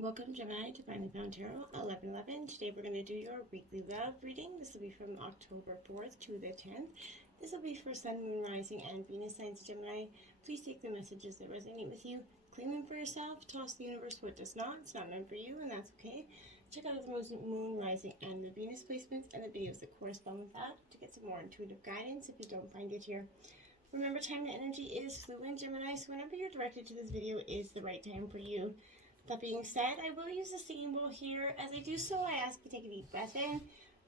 Welcome, Gemini, to Finally Found Tarot 1111. Today we're going to do your weekly love reading. This will be from October 4th to the 10th. This will be for Sun, Moon, Rising, and Venus signs of Gemini. Please take the messages that resonate with you, claim them for yourself, toss the universe what does not. It's not meant for you, and that's okay. Check out the Moon, Rising, and the Venus placements and the videos that correspond with that to get some more intuitive guidance if you don't find it here. Remember, time and energy is fluid, Gemini, so whenever you're directed to this video is the right time for you. That being said, I will use the singing bowl here. As I do so, I ask you to take a deep breath in,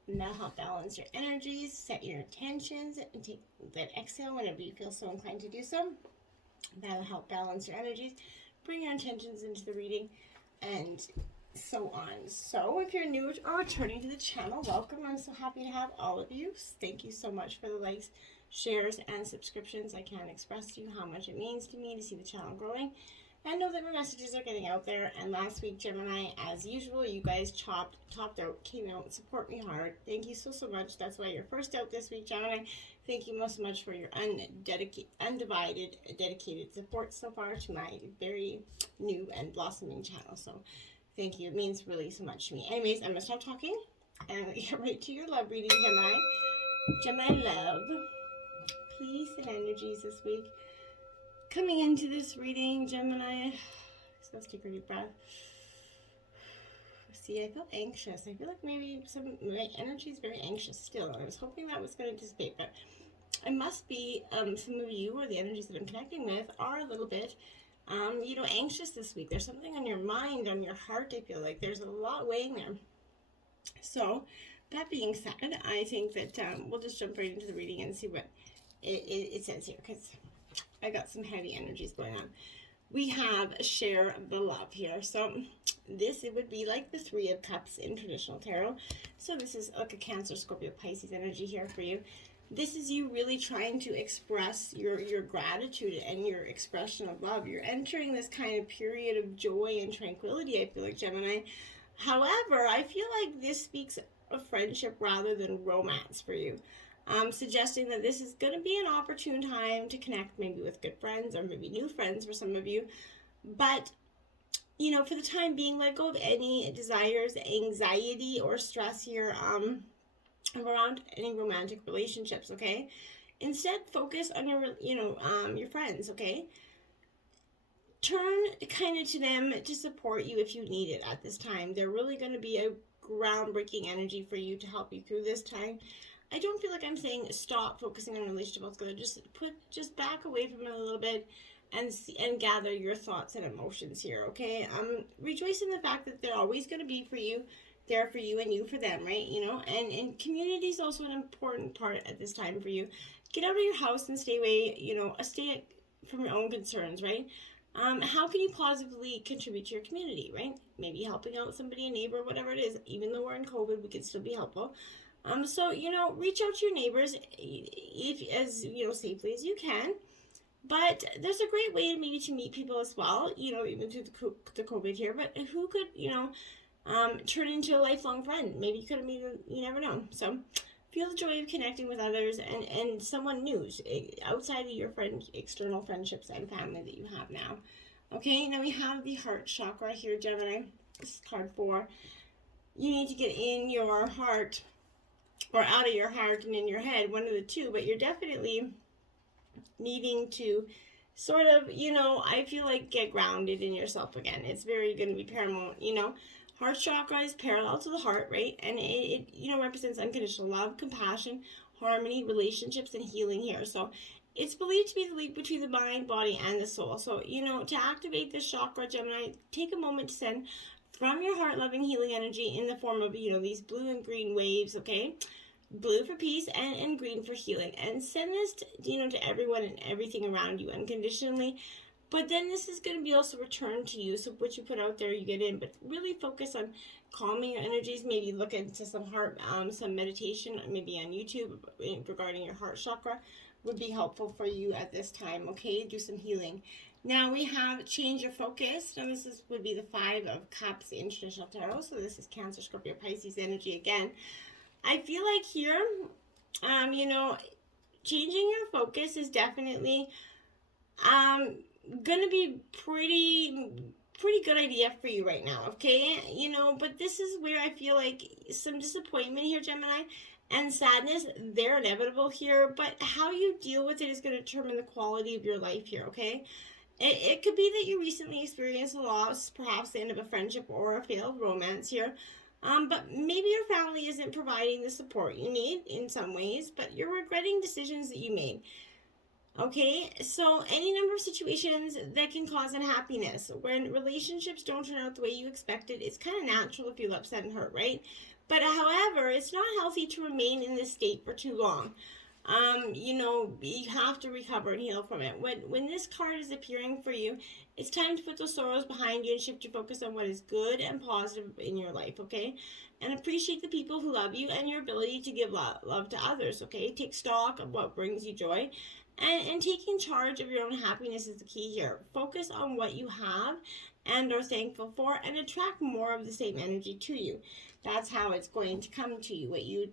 and that'll help balance your energies, set your intentions, and take that exhale whenever you feel so inclined to do so. That'll help balance your energies, bring your intentions into the reading, and so on. So if you're new or returning to the channel, welcome. I'm so happy to have all of you. Thank you so much for the likes, shares, and subscriptions. I can't express to you how much it means to me to see the channel growing. I know that my messages are getting out there, and last week, Gemini, as usual, you guys topped out, came out, support me hard. Thank you so much. That's why you're first out this week, Gemini. Thank you most much for your undivided, dedicated support so far to my very new and blossoming channel. So thank you. It means really so much to me. Anyways, I'm going to stop talking, and we'll get right to your love reading, Gemini. Gemini love. Please and energies this week. Coming into this reading, Gemini, so let's take a deep breath. See, I feel anxious. I feel like maybe my energy is very anxious still. I was hoping that was going to dissipate, but I must be, some of you, or the energies that I'm connecting with, are a little bit, anxious this week. There's something on your mind, on your heart, I feel like. There's a lot weighing there. So, that being said, I think that we'll just jump right into the reading and see what it says here, because I got some heavy energies going on. We have share the love here. So this, it would be like the Three of Cups in traditional tarot. So this is like a Cancer, Scorpio, Pisces energy here for you. This is you really trying to express your gratitude and your expression of love. You're entering this kind of period of joy and tranquility, I feel like, Gemini. However, I feel like this speaks of friendship rather than romance for you. Suggesting that this is going to be an opportune time to connect maybe with good friends or maybe new friends for some of you. But, for the time being, let go of any desires, anxiety, or stress here around any romantic relationships, okay? Instead, focus on your friends, okay? Turn kind of to them to support you if you need it at this time. They're really going to be a groundbreaking energy for you to help you through this time. I don't feel like I'm saying stop focusing on a relationship altogether. Just back away from it a little bit and gather your thoughts and emotions here, okay? Rejoice in the fact that they're always going to be for you, there for you and you for them, right? And community is also an important part at this time for you. Get out of your house and stay away, stay from your own concerns, right? How can you positively contribute to your community, right? Maybe helping out somebody, a neighbor, whatever it is. Even though we're in COVID, we can still be helpful. So, reach out to your neighbors safely as you can. But there's a great way maybe to meet people as well, even through the COVID here. But who could, turn into a lifelong friend? Maybe you could meet them, you never know. So feel the joy of connecting with others and someone new outside of your external friendships and family that you have now. Okay, now we have the heart chakra here, Gemini. This is card 4. You need to get in your heart, or out of your heart and in your head, one of the two, but you're definitely needing to sort of, I feel like get grounded in yourself again. It's very going to be paramount, Heart chakra is parallel to the heart, right? And it represents unconditional love, compassion, harmony, relationships, and healing here. So it's believed to be the link between the mind, body, and the soul. So, to activate this chakra, Gemini, take a moment to send from your heart loving healing energy in the form of, these blue and green waves, okay? Blue for peace and green for healing. And send this, to everyone and everything around you unconditionally. But then this is going to be also returned to you. So what you put out there, you get in. But really focus on calming your energies. Maybe look into some some meditation, maybe on YouTube regarding your heart chakra would be helpful for you at this time, okay? Do some healing. Now we have change your focus. Now this would be the 5 of Cups in traditional tarot. So this is Cancer, Scorpio, Pisces energy again. I feel like here, changing your focus is definitely going to be pretty be a good idea for you right now, okay? You know, but this is where I feel like some disappointment here, Gemini, and sadness, they're inevitable here, but how you deal with it is going to determine the quality of your life here, okay? It could be that you recently experienced a loss, perhaps the end of a friendship or a failed romance here. But maybe your family isn't providing the support you need in some ways, but you're regretting decisions that you made. Okay, so any number of situations that can cause unhappiness. When relationships don't turn out the way you expected, it's kind of natural to feel upset and hurt, right? But however, it's not healthy to remain in this state for too long. You know, you have to recover and heal from it. When this card is appearing for you, it's time to put those sorrows behind you and shift your focus on what is good and positive in your life, okay? And appreciate the people who love you and your ability to give love to others, okay? Take stock of what brings you joy. And taking charge of your own happiness is the key here. Focus on what you have and are thankful for, and attract more of the same energy to you. That's how it's going to come to you. What you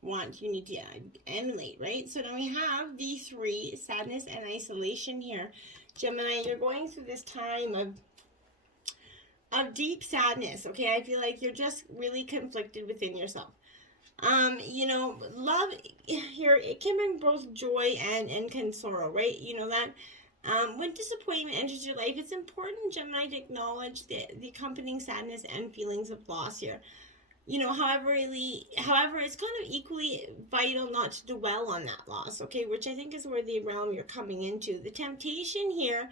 want, you need to emulate, right? So now we have the 3, sadness and isolation here. Gemini, you're going through this time of deep sadness, okay? I feel like you're just really conflicted within yourself. You know, love here, it can bring both joy and sorrow, right? You know that. When disappointment enters your life, it's important, Gemini, to acknowledge the accompanying sadness and feelings of loss here. You know, however, it's kind of equally vital not to dwell on that loss, okay? Which I think is where the realm you're coming into. The temptation here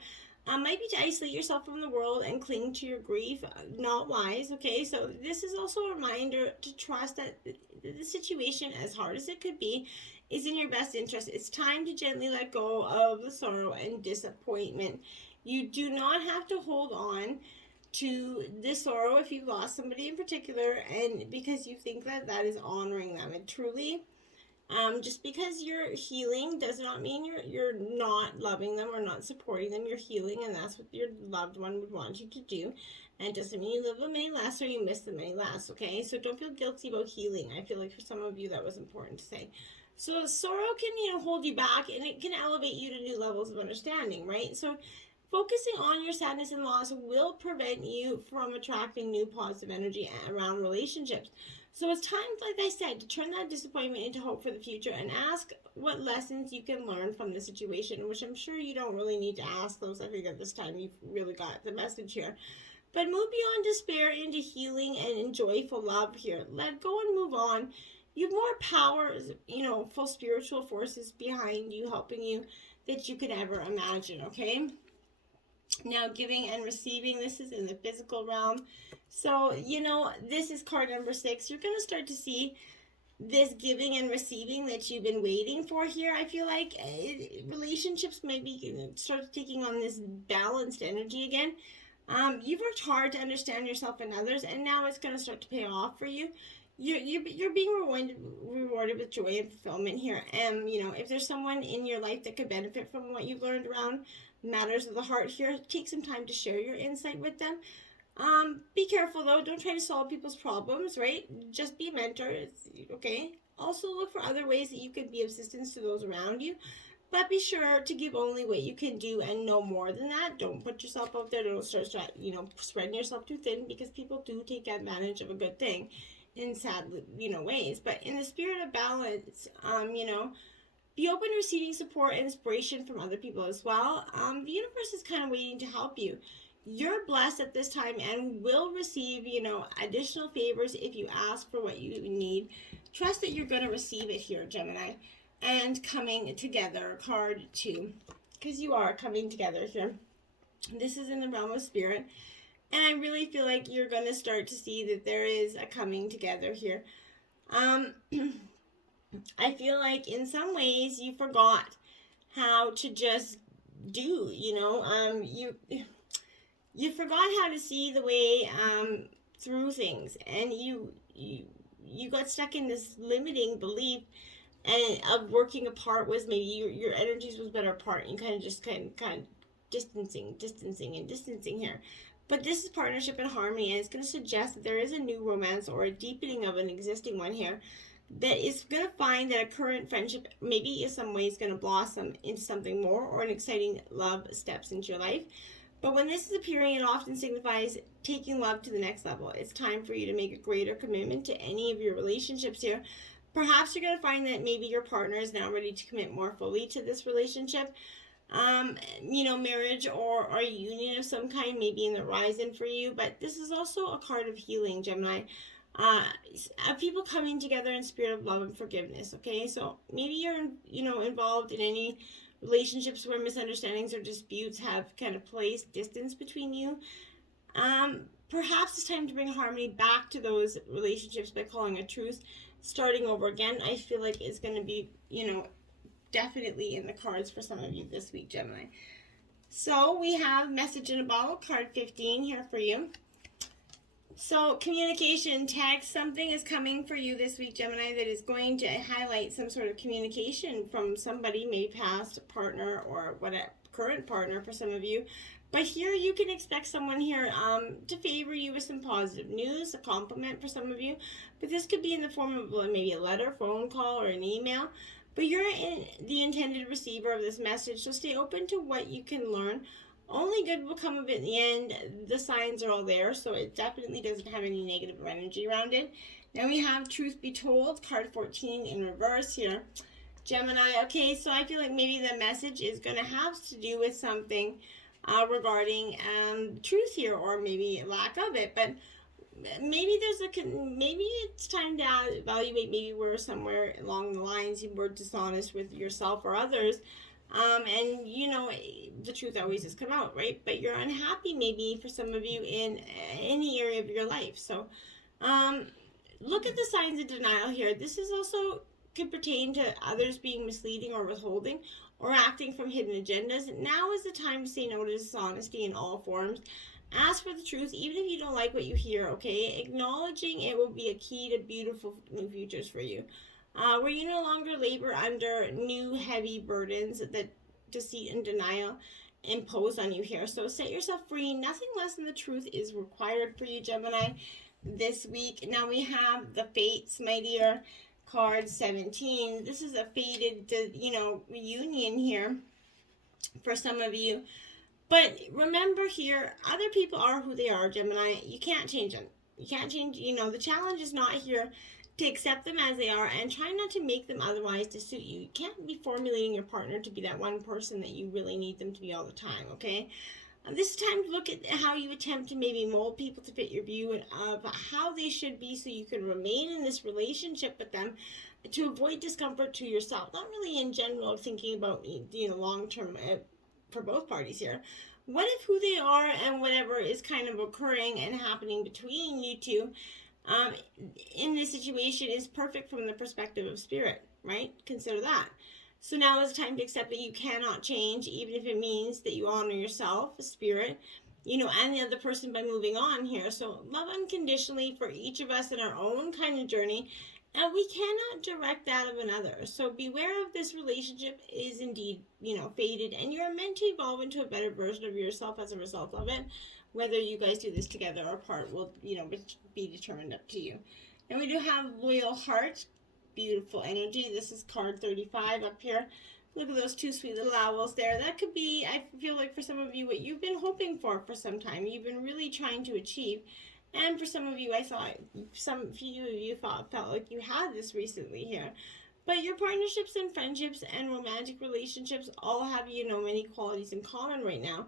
might be to isolate yourself from the world and cling to your grief. Not wise, okay? So this is also a reminder to trust that the situation, as hard as it could be, is in your best interest. It's time to gently let go of the sorrow and disappointment. You do not have to hold on to this sorrow if you've lost somebody in particular, and because you think that is honoring them. And truly, just because you're healing does not mean you're not loving them or not supporting them. You're healing, and that's what your loved one would want you to do. And it doesn't mean you live them any less or you miss them any less, okay? So don't feel guilty about healing. I feel like for some of you that was important to say. So sorrow can, hold you back, and it can elevate you to new levels of understanding, right? So focusing on your sadness and loss will prevent you from attracting new positive energy around relationships. So it's time, like I said, to turn that disappointment into hope for the future and ask what lessons you can learn from the situation, which I'm sure you don't really need to ask those. I think at this time you've really got the message here. But move beyond despair into healing and joyful love here. Let go and move on. You have more power, full spiritual forces behind you, helping you, that you could ever imagine, okay? Now, giving and receiving, this is in the physical realm. So, this is card number 6. You're going to start to see this giving and receiving that you've been waiting for here. I feel like relationships maybe start taking on this balanced energy again. You've worked hard to understand yourself and others, and now it's going to start to pay off for you. You're being rewarded with joy and fulfillment here. And, if there's someone in your life that could benefit from what you've learned around matters of the heart here, take some time to share your insight with them. Be careful, though. Don't try to solve people's problems, right? Just be a mentor, okay? Also, look for other ways that you can be of assistance to those around you. But be sure to give only what you can do and no more than that. Don't put yourself out there. Don't start, spreading yourself too thin, because people do take advantage of a good thing in sad, ways. But in the spirit of balance, be open to receiving support and inspiration from other people as well. The universe is kind of waiting to help you. You're blessed at this time and will receive, additional favors if you ask for what you need. Trust that you're going to receive it here, Gemini. And coming together, card 2, because you are coming together here. This is in the realm of spirit. And I really feel like you're going to start to see that there is a coming together here. I feel like in some ways you forgot how to just do, you forgot how to see the way through things, and you got stuck in this limiting belief and of working apart. Was maybe your energies was better apart, and you kind of distancing here. But this is partnership and harmony, and it's going to suggest that there is a new romance or a deepening of an existing one here that is going to find that a current friendship maybe in some ways going to blossom into something more, or an exciting love steps into your life. But when this is appearing, it often signifies taking love to the next level. It's time for you to make a greater commitment to any of your relationships here. Perhaps you're going to find that maybe your partner is now ready to commit more fully to this relationship. Marriage or a union of some kind may be in the horizon for you, but this is also a card of healing, Gemini. People coming together in spirit of love and forgiveness, okay? So maybe you're, involved in any relationships where misunderstandings or disputes have kind of placed distance between you. Perhaps it's time to bring harmony back to those relationships by calling a truce, starting over again. I feel like it's going to be, definitely in the cards for some of you this week, Gemini. So we have Message in a Bottle, card 15 here for you. So communication, text, something is coming for you this week, Gemini, that is going to highlight some sort of communication from somebody, maybe past partner or whatever, current partner for some of you. But here you can expect someone here to favor you with some positive news, a compliment for some of you. But this could be in the form of maybe a letter, phone call, or an email. But you're the intended receiver of this message, so stay open to what you can learn. Only good will come of it in the end. The signs are all there, so it definitely doesn't have any negative energy around it. Now we have Truth Be Told, card 14 in reverse here. Gemini, okay, so I feel like maybe the message is going to have to do with something regarding truth here, or maybe lack of it, but maybe maybe it's time to evaluate maybe where somewhere along the lines you were dishonest with yourself or others, and the truth always has come out, right? But you're unhappy maybe for some of you in any area of your life. So look at the signs of denial here. This is also could pertain to others being misleading or withholding or acting from hidden agendas. Now is the time to say no to dishonesty in all forms. Ask for the truth, even if you don't like what you hear, okay? Acknowledging it will be a key to beautiful new futures for you. Where you no longer labor under new heavy burdens that deceit and denial impose on you here. So set yourself free. Nothing less than the truth is required for you, Gemini, this week. Now we have the Fates, my dear, card 17. This is a fated, reunion here for some of you. But remember here, other people are who they are, Gemini. You can't change them. You can't change, the challenge is not here to accept them as they are and try not to make them otherwise to suit you. You can't be formulating your partner to be that one person that you really need them to be all the time, okay? This is time to look at how you attempt to maybe mold people to fit your view of how they should be so you can remain in this relationship with them to avoid discomfort to yourself. Not really in general thinking about, long-term for both parties here. What if who they are and whatever is kind of occurring and happening between you two in this situation is perfect from the perspective of spirit, right? Consider that. So now is the time to accept that you cannot change, even if it means that you honor yourself, spirit, and the other person by moving on here. So love unconditionally for each of us in our own kind of journey, and we cannot direct that of another. So beware of this relationship is indeed, fated, and you're meant to evolve into a better version of yourself as a result of it. Whether you guys do this together or apart will, be determined up to you. And we do have Loyal Heart, beautiful energy. This is card 35 up here. Look at those two sweet little owls there. That could be, I feel like for some of you, what you've been hoping for some time. You've been really trying to achieve. And for some of you, I thought, some few of you felt like you had this recently here. But your partnerships and friendships and romantic relationships all have, many qualities in common right now.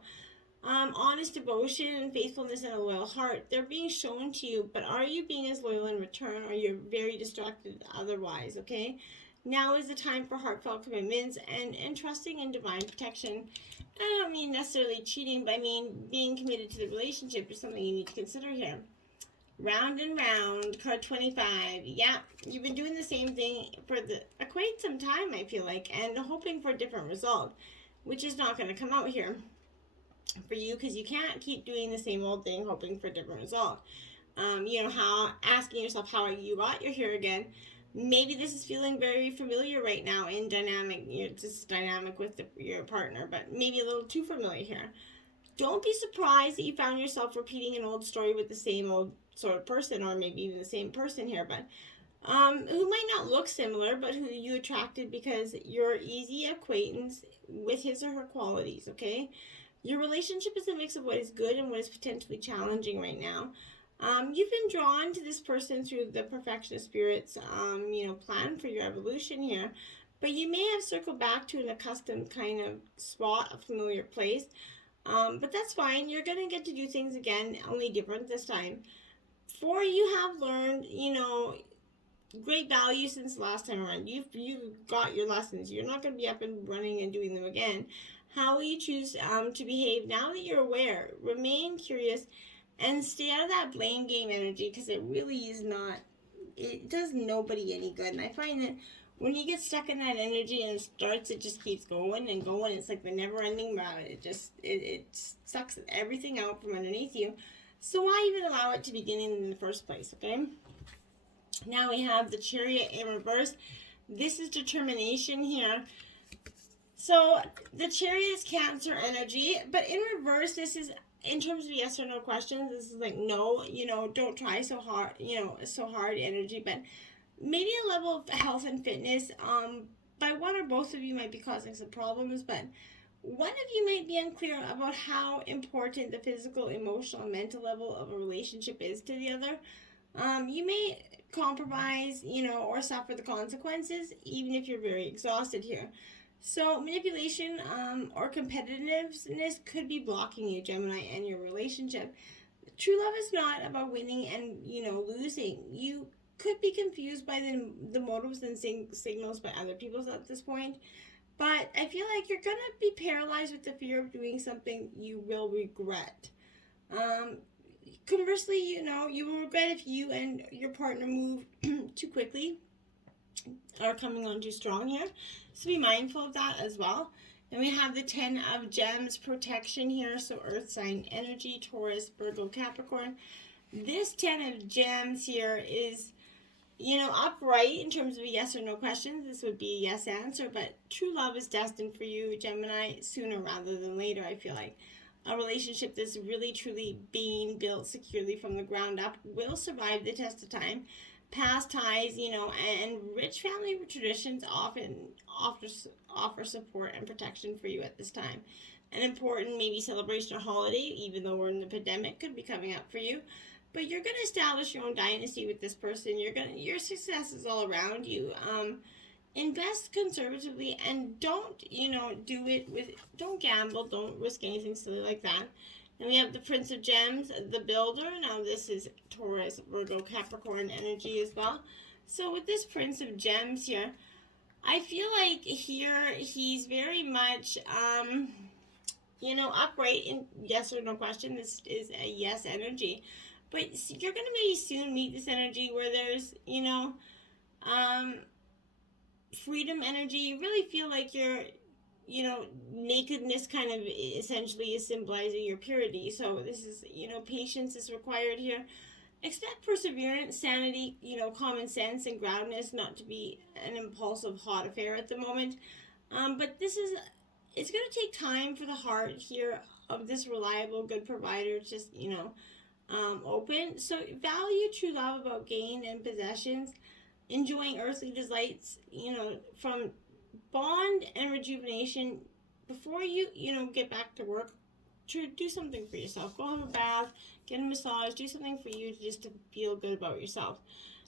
Honest devotion and faithfulness and a loyal heart, they're being shown to you, but are you being as loyal in return, or you're very distracted otherwise, okay? Now is the time for heartfelt commitments and trusting in divine protection. I don't mean necessarily cheating, but I mean being committed to the relationship is something you need to consider here. Round and round, card 25. Yeah, you've been doing the same thing for quite some time, I feel like, and hoping for a different result, which is not going to come out here for you, because you can't keep doing the same old thing hoping for a different result. How asking yourself how you got here again. Maybe this is feeling very familiar right now in dynamic. Just dynamic with your partner, but maybe a little too familiar here. Don't be surprised that you found yourself repeating an old story with the same old sort of person, or maybe even the same person here, but who might not look similar, but who you attracted because you're easy acquaintance with his or her qualities, okay? Your relationship is a mix of what is good and what is potentially challenging right now. You've been drawn to this person through the perfectionist spirit's, plan for your evolution here. But you may have circled back to an accustomed kind of spot, a familiar place. But that's fine. You're going to get to do things again, only different this time. 4, you have learned, great value since the last time around. You've got your lessons. You're not going to be up and running and doing them again. How will you choose to behave now that you're aware? Remain curious and stay out of that blame game energy, because it really is not, it does nobody any good. And I find that when you get stuck in that energy and it just keeps going and going. It's like the never-ending route. It sucks everything out from underneath you. So why even allow it to begin in the first place, okay? Now we have the Chariot in reverse. This is determination here. So the Chariot is Cancer energy, but in reverse, this is, in terms of yes or no questions, this is like no, don't try so hard, so hard energy, but maybe a level of health and fitness by one or both of you might be causing some problems, but one of you might be unclear about how important the physical, emotional, and mental level of a relationship is to the other. You may compromise, or suffer the consequences, even if you're very exhausted here. So manipulation or competitiveness could be blocking you, Gemini, and your relationship. True love is not about winning and, losing. You could be confused by the motives and signals by other people at this point. But I feel like you're going to be paralyzed with the fear of doing something you will regret. Conversely, you will regret if you and your partner move too quickly or coming on too strong here. So be mindful of that as well. And we have the 10 of Gems, protection here. So Earth sign energy, Taurus, Virgo, Capricorn. This 10 of Gems here is, upright in terms of a yes or no questions. This would be a yes answer, but true love is destined for you, Gemini, sooner rather than later, I feel like. A relationship that's really, truly being built securely from the ground up will survive the test of time. Past ties, and rich family traditions often offer support and protection for you at this time. An important maybe celebration or holiday, even though we're in the pandemic, could be coming up for you. But you're going to establish your own dynasty with this person. Your success is all around you. Invest conservatively and don't gamble, don't risk anything silly like that. And we have the Prince of Gems, the Builder. Now this is Taurus, Virgo, Capricorn energy as well. So with this Prince of Gems here, I feel like here he's very much, upright in yes or no question. This is a yes energy. But you're going to maybe soon meet this energy where there's, freedom energy. You really feel like your, nakedness kind of essentially is symbolizing your purity. So this is, patience is required here. Expect perseverance, sanity, common sense and groundedness, not to be an impulsive hot affair at the moment. But it's going to take time for the heart here of this reliable, good provider, just, open. So value true love about gain and possessions, enjoying earthly delights, from bond and rejuvenation before you, get back to work. To do something for yourself. Go have a bath, get a massage, do something for you just to feel good about yourself.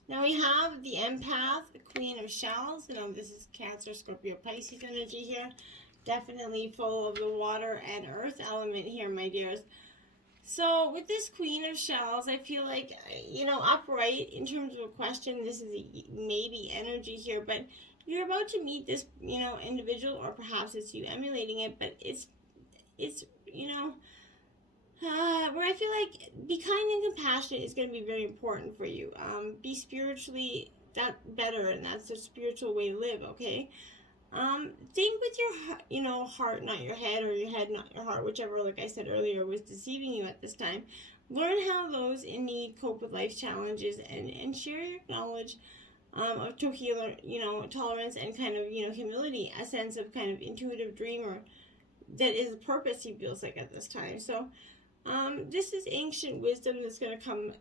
Now we have the Empath, the Queen of Shells. This is Cancer, Scorpio, Pisces energy here. Definitely full of the water and earth element here, my dears. So with this Queen of Shells, I feel like, upright in terms of a question, this is a maybe energy here, but you're about to meet this, individual, or perhaps it's you emulating it, but it's where I feel like be kind and compassionate is going to be very important for you. Be spiritually better, and that's a spiritual way to live, okay? Think with your, heart, not your head, or your head, not your heart, whichever, like I said earlier, was deceiving you at this time. Learn how those in need cope with life's challenges, and share your knowledge of tolerance and kind of, humility, a sense of kind of intuitive dreamer that is a purpose he feels like at this time. So this is ancient wisdom that's going to come,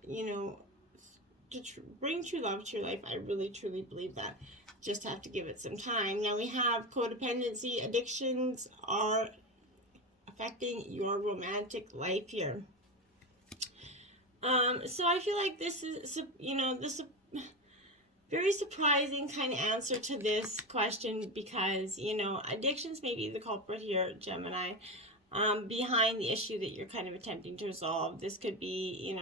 to bring true love to your life. I really, truly believe that. Just have to give it some time. Now we have codependency. Addictions are affecting your romantic life here. So I feel like this is, this very surprising kind of answer to this question, because, addictions may be the culprit here, Gemini, behind the issue that you're kind of attempting to resolve. This could be,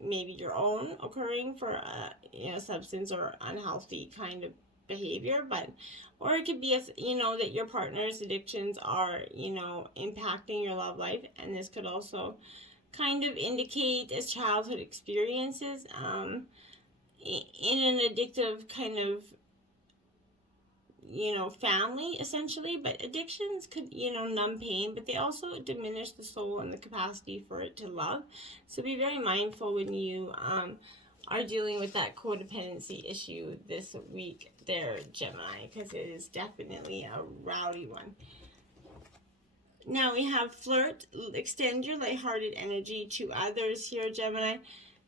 maybe your own occurring for, substance or unhealthy kind of behavior, or it could be, that your partner's addictions are, impacting your love life, and this could also kind of indicate as childhood experiences, in an addictive kind of, family, essentially. But addictions could, numb pain, but they also diminish the soul and the capacity for it to love. So be very mindful when you are dealing with that codependency issue this week there, Gemini, because it is definitely a rowdy one. Now we have flirt. Extend your lighthearted energy to others here, Gemini.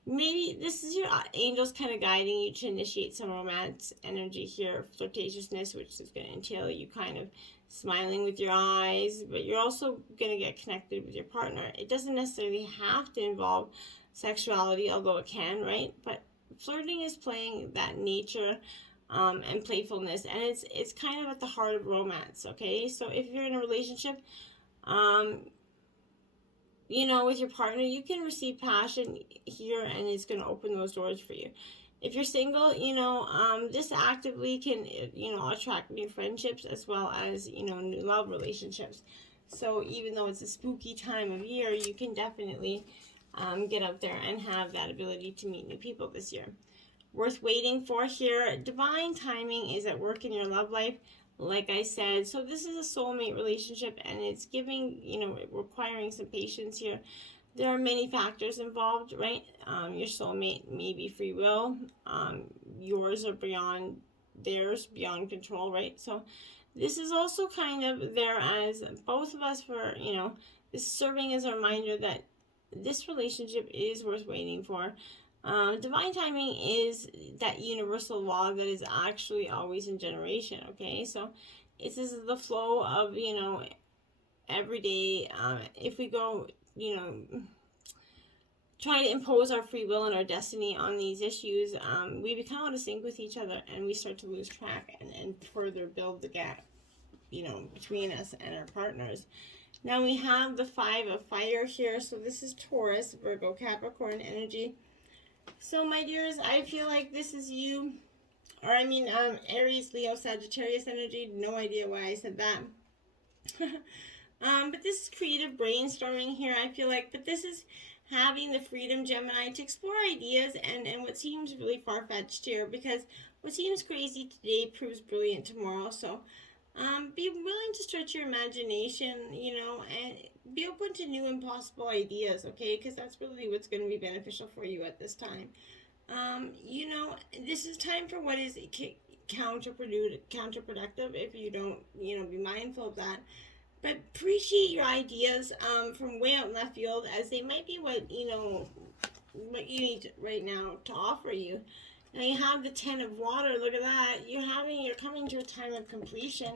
Maybe this is your angels kind of guiding you to initiate some romance energy here, flirtatiousness, which is going to entail you kind of smiling with your eyes, but you're also going to get connected with your partner. It doesn't necessarily have to involve sexuality, although it can, right? But flirting is playing that nature and playfulness, and it's kind of at the heart of romance, okay? So if you're in a relationship, with your partner, you can receive passion here, and it's going to open those doors for you. If you're single, this actively can, attract new friendships as well as, new love relationships. So even though it's a spooky time of year, you can definitely get out there and have that ability to meet new people this year. Worth waiting for here. Divine timing is at work in your love life, like I said. So this is a soulmate relationship, and it's giving, requiring some patience here. There are many factors involved, right? Your soulmate may be free will. Yours are beyond theirs, beyond control, right? So this is also kind of there as both of us for, this serving as a reminder that this relationship is worth waiting for. Divine timing is that universal law that is actually always in generation, okay? So this is the flow of, every day. If we go, try to impose our free will and our destiny on these issues, we become out of sync with each other, and we start to lose track and further build the gap, between us and our partners. Now we have the 5 of fire here. So this is Taurus, Virgo, Capricorn energy. So my dears, I feel like this is you, or Aries, Leo, Sagittarius energy. No idea why I said that. But this is creative brainstorming here, I feel like. But this is having the freedom, Gemini, to explore ideas and what seems really far-fetched here, because what seems crazy today proves brilliant tomorrow. So be willing to stretch your imagination, and be open to new and possible ideas, okay? Because that's really what's going to be beneficial for you at this time. This is time for what is counterproductive if you don't, be mindful of that. But appreciate your ideas from way out in left field, as they might be what you need right now to offer you. Now you have the 10 of water. Look at that. You're coming to a time of completion.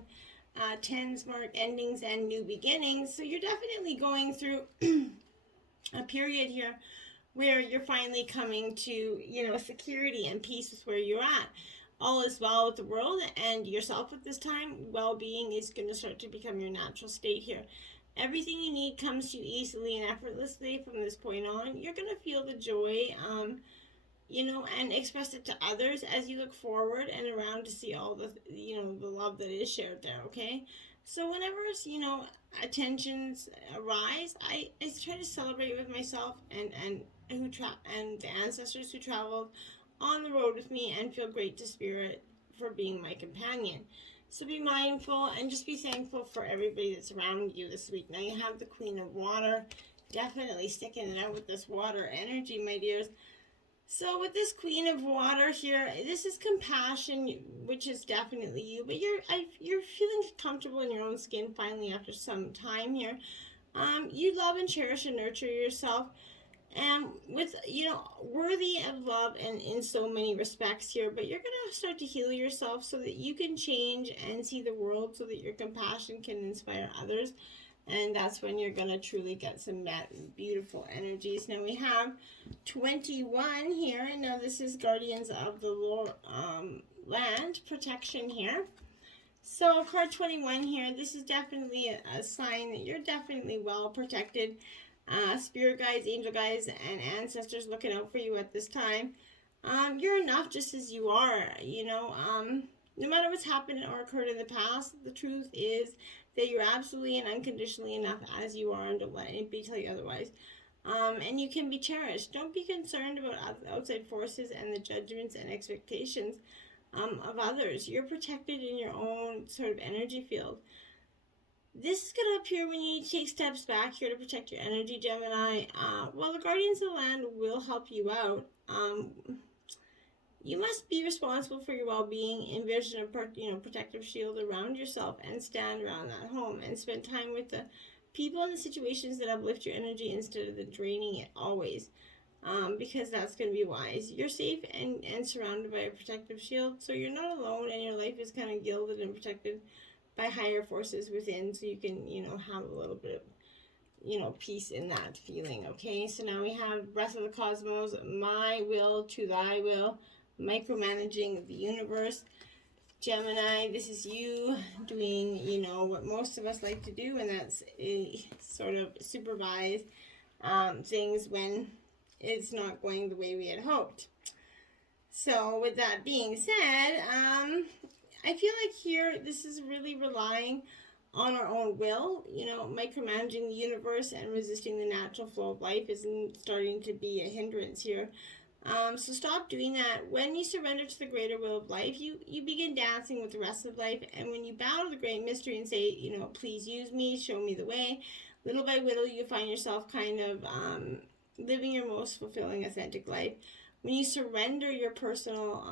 10s mark endings and new beginnings. So you're definitely going through a period here where you're finally coming to, security and peace with where you're at. All is well with the world and yourself at this time. Well-being is going to start to become your natural state here. Everything you need comes to you easily and effortlessly from this point on. You're going to feel the joy, and express it to others as you look forward and around to see all the, the love that is shared there, okay? So whenever, attentions arise, I try to celebrate with myself and the ancestors who traveled on the road with me, and feel great to spirit for being my companion. So be mindful and just be thankful for everybody that's around you this week. Now you have the Queen of Water, definitely sticking it out with this water energy, my dears. So with this Queen of Water here, this is compassion, which is definitely you, but you're feeling comfortable in your own skin finally after some time here. You love and cherish and nurture yourself, and with, worthy of love and in so many respects here, but you're going to start to heal yourself so that you can change and see the world, so that your compassion can inspire others. And that's when you're going to truly get some beautiful energies. Now we have 21 here. And now this is Guardians of the Land, protection here. So card 21 here, this is definitely a sign that you're definitely well protected. Spirit guides, angel guides, and ancestors looking out for you at this time. You're enough just as you are, you know. No matter what's happened or occurred in the past, the truth is that you're absolutely and unconditionally enough as you are, and don't let anybody tell you otherwise. And you can be cherished. Don't be concerned about outside forces and the judgments and expectations of others. You're protected in your own sort of energy field. This is going to appear when you need to take steps back here to protect your energy, Gemini. While the Guardians of the Land will help you out, you must be responsible for your well-being. Envision a protective shield around yourself and stand around that home and spend time with the people and the situations that uplift your energy instead of draining it always. Because that's going to be wise. You're safe and surrounded by a protective shield, so you're not alone, and your life is kind of gilded and protected by higher forces within, so you can, have a little bit of, peace in that feeling, okay? So now we have Breath of the Cosmos, my will to thy will, micromanaging the universe. Gemini, this is you doing, what most of us like to do, and that's sort of supervise things when it's not going the way we had hoped. So with that being said, I feel like here this is really relying on our own will. Micromanaging the universe and resisting the natural flow of life isn't starting to be a hindrance here. So stop doing that. When you surrender to the greater will of life, you begin dancing with the rest of life. And when you bow to the great mystery and say, please use me, show me the way, little by little you find yourself kind of living your most fulfilling, authentic life. When you surrender your personal,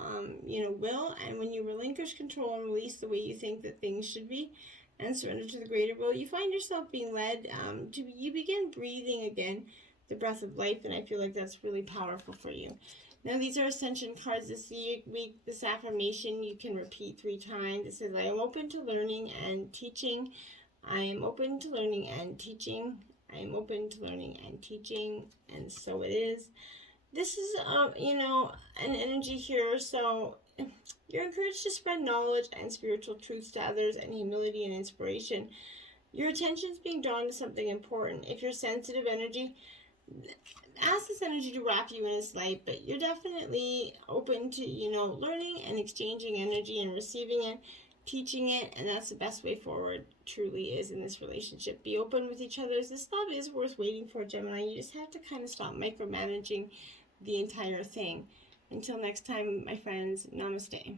will, and when you relinquish control and release the way you think that things should be, and surrender to the greater will, you find yourself being led you begin breathing again the breath of life, and I feel like that's really powerful for you. Now, these are Ascension cards this week. This affirmation you can repeat 3 times. It says, I am open to learning and teaching. I am open to learning and teaching. I am open to learning and teaching, and so it is. This is, an energy here, so you're encouraged to spread knowledge and spiritual truths to others and humility and inspiration. Your attention's being drawn to something important. If you're sensitive energy, ask this energy to wrap you in its light, but you're definitely open to, learning and exchanging energy and receiving it, teaching it, and that's the best way forward, truly is, in this relationship. Be open with each other. This love is worth waiting for, Gemini. You just have to kind of stop micromanaging the entire thing. Until next time, my friends, namaste.